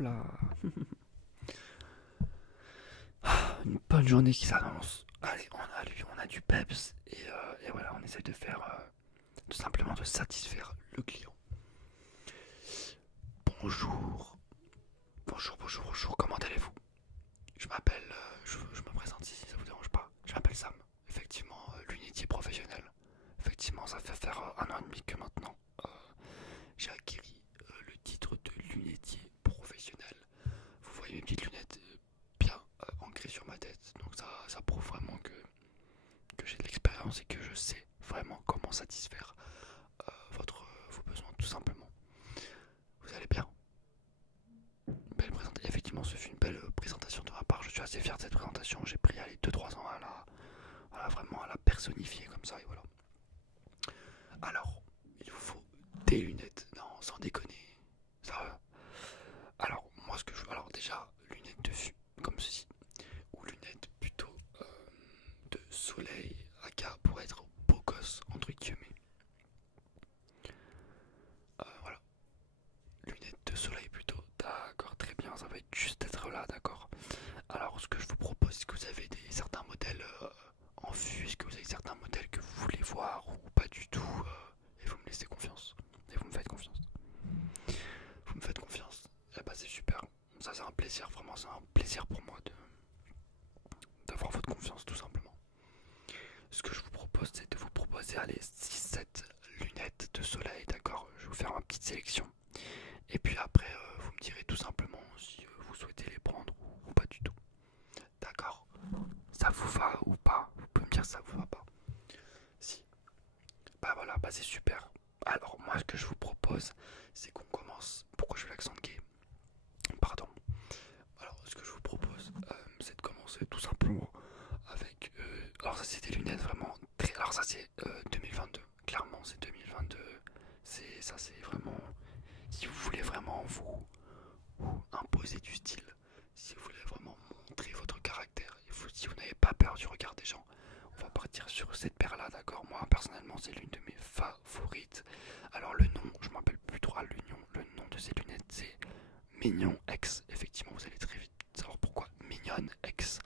Hop là. Une bonne journée qui s'annonce. Allez, on a du peps et voilà, on essaie de faire tout simplement de satisfaire le client. Bonjour, bonjour, comment allez-vous? Je m'appelle, je me présente ici, ça vous dérange pas? Je m'appelle Sam, effectivement, lunetier professionnel. Effectivement, ça fait faire 1 an et demi que maintenant j'ai acquis le titre de lunetier professionnel. Vous voyez mes petites lunettes bien ancrées sur ma tête, donc ça prouve vraiment que j'ai de l'expérience et que je sais vraiment comment satisfaire vos besoins tout simplement. Vous allez bien? Belle présentation. Effectivement, ce fut une belle présentation de ma part. Je suis assez fier de cette présentation. J'ai pris 2-3 ans vraiment à la personnifier comme ça et voilà. Alors, il vous faut des lunettes. Non, sans déconner. Ça. Alors, moi ce que je veux. Alors déjà, lunettes de vue, comme ceci. Ou lunettes plutôt de soleil, aka pour être beau gosse, entre guillemets. Voilà. Lunettes de soleil plutôt. D'accord, très bien, ça va être juste être là, d'accord. Alors, ce que je vous propose, est-ce que vous avez certains modèles en vue? Est-ce que vous avez certains modèles que vous voulez voir ou pas du tout et vous me laissez confiance. Et vous me faites confiance. Vous me faites confiance. Eh bah, c'est super. Ça, c'est un plaisir, vraiment, c'est un plaisir pour moi d'avoir votre confiance, tout simplement. Ce que je vous propose, c'est de vous proposer, allez, 6-7 lunettes de soleil, d'accord? Je vais vous faire ma petite sélection. Et puis après, vous me direz tout simplement si vous souhaitez les prendre ou pas du tout. D'accord? Ça vous va ou pas? Vous pouvez me dire si ça vous va pas. Si. Bah voilà, bah c'est super. Alors moi ce que je vous propose, c'est qu'on commence. Pourquoi je fais l'accent de gay? Pardon. Alors ce que je vous propose, c'est de commencer tout simplement avec. Alors ça c'est des lunettes vraiment très. Alors ça c'est 2022. Clairement c'est 2022. C'est vraiment. Si vous voulez vraiment vous imposer du style, si vous voulez vraiment montrer votre caractère, si vous n'avez pas peur du regard des gens, on va partir sur cette paire là, d'accord? Moi personnellement c'est l'une de mes favorites. Alors le nom, je m'appelle plus trop à l'union, le nom de ces lunettes c'est Mignon X. Effectivement vous allez très vite savoir pourquoi Mignonne X,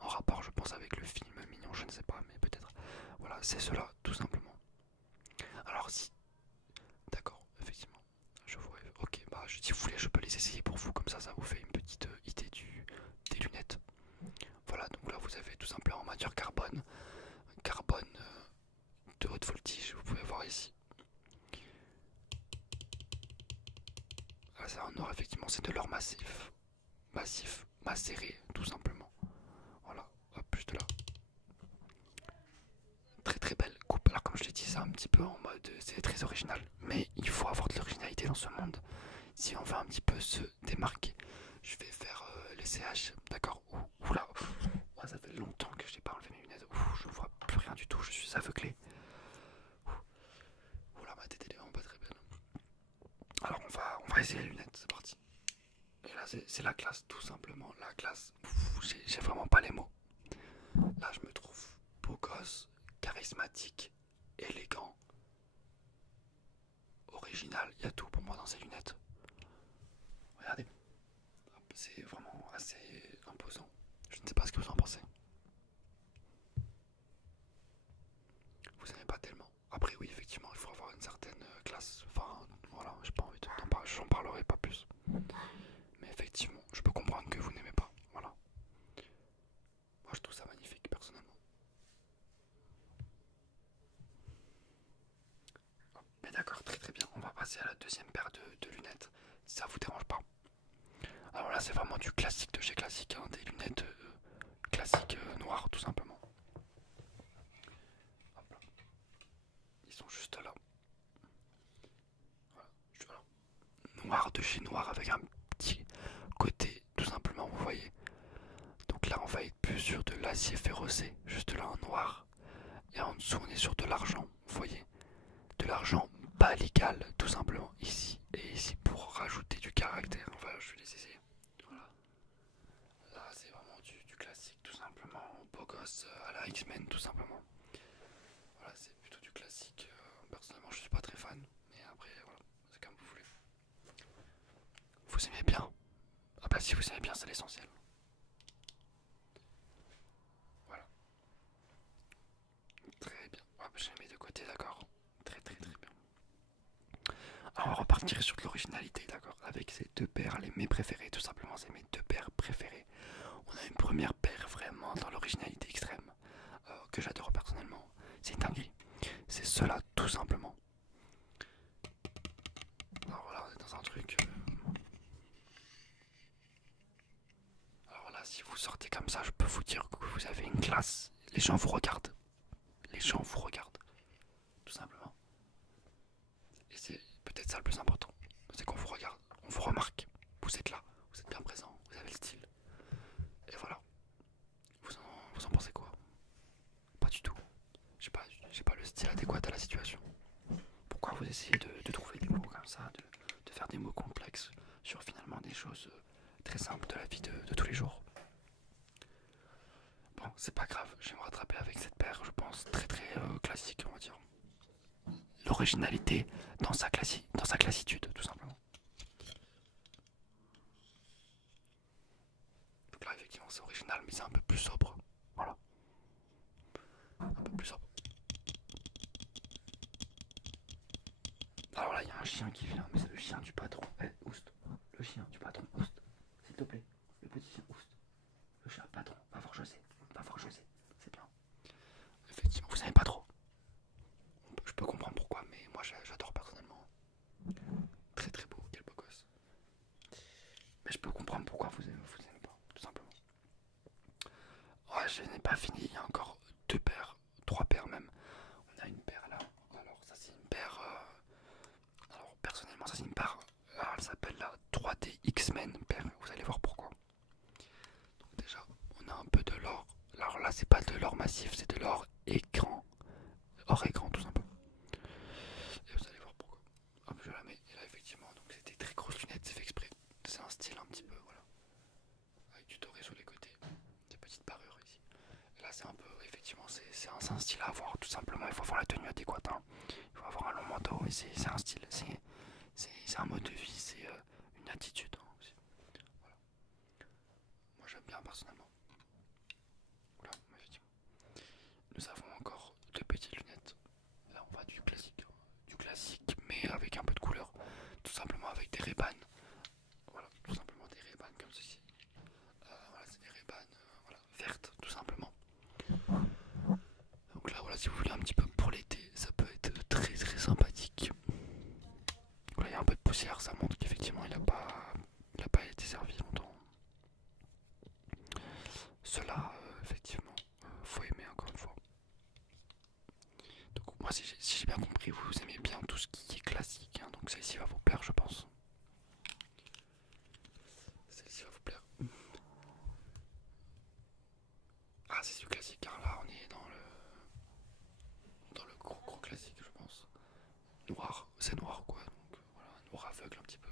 en rapport je pense avec le film Mignon, je ne sais pas, mais peut-être. Voilà, c'est cela tout simplement. Alors si, d'accord, effectivement, je vois, ok, bah si vous voulez je peux les essayer pour vous, comme ça vous fait une petite idée des lunettes. Voilà, donc là vous avez tout simplement en matière carbone, de haute voltige, vous pouvez voir ici. Là c'est un or, effectivement, c'est de l'or massif, macéré, tout simplement. Voilà, hop, juste là. Très très belle coupe. Alors comme je l'ai dit, c'est un petit peu en mode, c'est très original, mais il faut avoir de l'originalité dans ce monde. Si on veut un petit peu se démarquer, je vais faire les CH, d'accord? Oula, oh, ça fait longtemps que je n'ai pas enlevé mes lunettes. Je ne vois plus rien du tout, je suis aveuglé. Oula, ma tête elle est vraiment pas très belle. Alors on va essayer les lunettes, c'est parti. Et là c'est la classe, tout simplement, la classe. J'ai vraiment pas les mots. Là je me trouve beau gosse, charismatique, élégant, original, il y a tout pour moi dans ces lunettes. Regardez, c'est vraiment assez imposant. Je ne sais pas ce que vous en pensez. Vous n'aimez pas tellement. Après oui, effectivement, il faut avoir une certaine classe. Enfin, voilà, j'ai pas envie d'en parler, j'en parlerai pas plus. Mais effectivement, je peux comprendre que vous n'aimez pas. Voilà. Moi je trouve ça magnifique personnellement. Mais d'accord, très très bien. On va passer à la deuxième paire de lunettes, si ça vous dérange pas. Alors là, c'est vraiment du classique de chez classique, hein, des lunettes classiques noires, tout simplement. Hop là. Ils sont juste là. Voilà. Alors, noir de chez noir avec un petit côté, tout simplement, vous voyez. Donc là, on va être plus sur de l'acier ferrocé, juste là en noir. Et en dessous, on est sur de l'argent, vous voyez. De l'argent balical, tout simplement, ici et ici, pour rajouter du caractère. Enfin, je vais les essayer. Voilà. Là, c'est vraiment du classique, tout simplement. Beau gosse à la X-Men, tout simplement. Voilà, c'est plutôt du classique. Personnellement, je suis pas très fan. Mais après, voilà, c'est comme vous voulez. Vous aimez bien? si vous aimez bien, c'est l'essentiel. Voilà. Très bien. Hop, je les mets de côté, d'accord. Très très très bien. Alors on va repartir sur de l'originalité, d'accord. Avec ces deux paires, mes préférés, tout simplement, c'est mes deux paires préférées. On a une première paire vraiment dans l'originalité extrême, que j'adore personnellement. C'est une dinguerie. C'est cela, tout simplement. Alors voilà, on est dans un truc. Alors là, si vous sortez comme ça, je peux vous dire que vous avez une classe. Les gens vous regardent. Les gens vous regardent. Tout simplement. Et c'est peut-être ça le plus important. C'est qu'on vous regarde, on vous remarque. Vous êtes là, vous êtes bien présent, vous avez le style. Et voilà. Vous en pensez quoi? Pas du tout. J'ai pas le style adéquat à la situation. Pourquoi vous essayez de trouver des mots comme ça, de faire des mots complexes sur finalement des choses très simples de la vie de tous les jours? Bon, c'est pas grave, je vais me rattraper avec cette paire, je pense, très très classique, on va dire. L'originalité dans sa classitude, tout simplement. Donc là, effectivement, c'est original, mais c'est un peu plus sobre. Voilà. Un peu plus sobre. Alors là, il y a un chien qui vient, mais c'est le chien du patron. Oust. Le chien du patron, Oust. S'il te plaît. Le petit chien, Oust. Le chien patron, va voir José. Va voir José. C'est bien. Effectivement, vous savez pas trop. Je peux comprendre pourquoi, mais moi j'adore personnellement. Très très beau, quel beau gosse. Mais je peux comprendre pourquoi vous aimez pas, tout simplement. Ouais, je n'ai pas fini, il y a encore deux paires, trois paires même. On a une paire là. Alors ça c'est une paire. Alors personnellement ça c'est une paire. Alors, elle s'appelle la 3D X-Men paire. Vous allez voir pourquoi. Donc déjà on a un peu de l'or. Alors là c'est pas de l'or massif, c'est de l'or écran. Or écran tout simplement. Et vous allez voir pourquoi. Hop, je la mets. Et là, effectivement, donc c'était très grosses lunettes, c'est fait exprès. C'est un style un petit peu, voilà. Avec du doré sur les côtés. Des petites parures ici. Et là, c'est un peu, effectivement, c'est un style à avoir, tout simplement. Il faut avoir la tenue adéquate. Hein. Il faut avoir un long manteau. Et c'est un style. C'est un mode de vie. C'est une attitude hein, aussi. Voilà. Moi, j'aime bien personnellement. Voilà, effectivement. Nous avons encore deux petites lunettes. Là, on va du classique. Du classique, mais avec un peu de couleur. Tout simplement avec des Ray-Ban. Voilà, tout simplement des Ray-Ban comme ceci. Voilà, c'est des Ray-Ban voilà, vertes, tout simplement. Donc là, voilà, si vous voulez un petit peu pour l'été, ça peut être très très sympathique. Voilà, il y a un peu de poussière, ça montre qu'effectivement il a pas été servi longtemps. Cela, effectivement, faut aimer encore une fois. Donc moi, si j'ai bien compris, vous aimez bien tout ce qui est classique, hein, donc celle-ci va vous plaire, je pense. Celle-ci va vous plaire. Ah, c'est du classique, car là on est dans le gros classique, je pense. Noir, c'est noir quoi, donc voilà, noir aveugle un petit peu.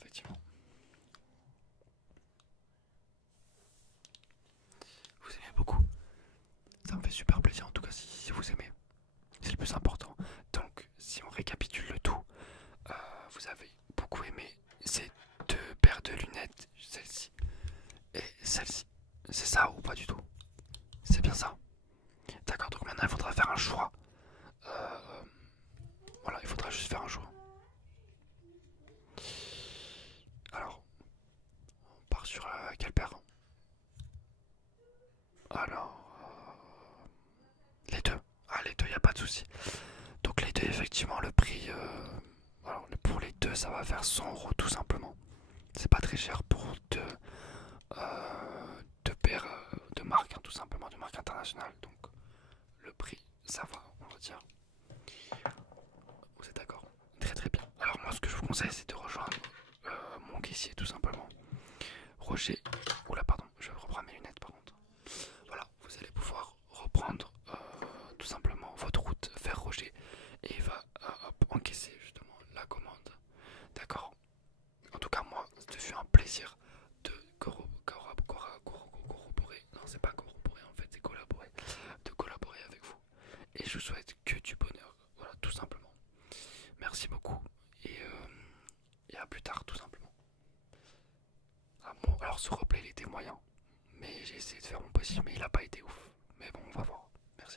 Effectivement. Vous aimez beaucoup. Ça me fait super plaisir en tout cas si vous aimez. C'est le plus important. Donc si on récapitule le tout, vous avez beaucoup aimé ces deux paires de lunettes, celle-ci et celle-ci. C'est ça ou pas du tout? C'est bien ça. D'accord, donc maintenant il faudra faire un choix. Voilà, il faudra juste faire un choix. Alors, on part sur quelle paire? Alors, les deux. Ah, les deux, y a pas de souci. Donc les deux, effectivement, le prix, alors pour les deux, ça va faire 100 € tout simplement. C'est pas très cher pour deux paires de marques, hein, tout simplement, de marques internationales. Donc le prix, ça va, on va dire. Vous êtes d'accord? Très très bien. Alors moi, ce que je vous conseille, c'est de rejoindre mon caissier, tout simplement. Roger. Oula, pardon, je reprends mes lunettes par contre. Voilà, vous allez pouvoir reprendre tout simplement votre route vers Roger et il va encaisser justement la commande. D'accord? En tout cas, moi, ce fut un plaisir de corroborer. Non, c'est pas corroborer en fait, c'est collaborer. De collaborer avec vous. Et je vous souhaite que du bonheur. Voilà, tout simplement. Merci beaucoup plus tard, tout simplement. Ah bon, alors ce replay il était moyen, mais j'ai essayé de faire mon possible, mais il a pas été ouf. Mais bon, on va voir.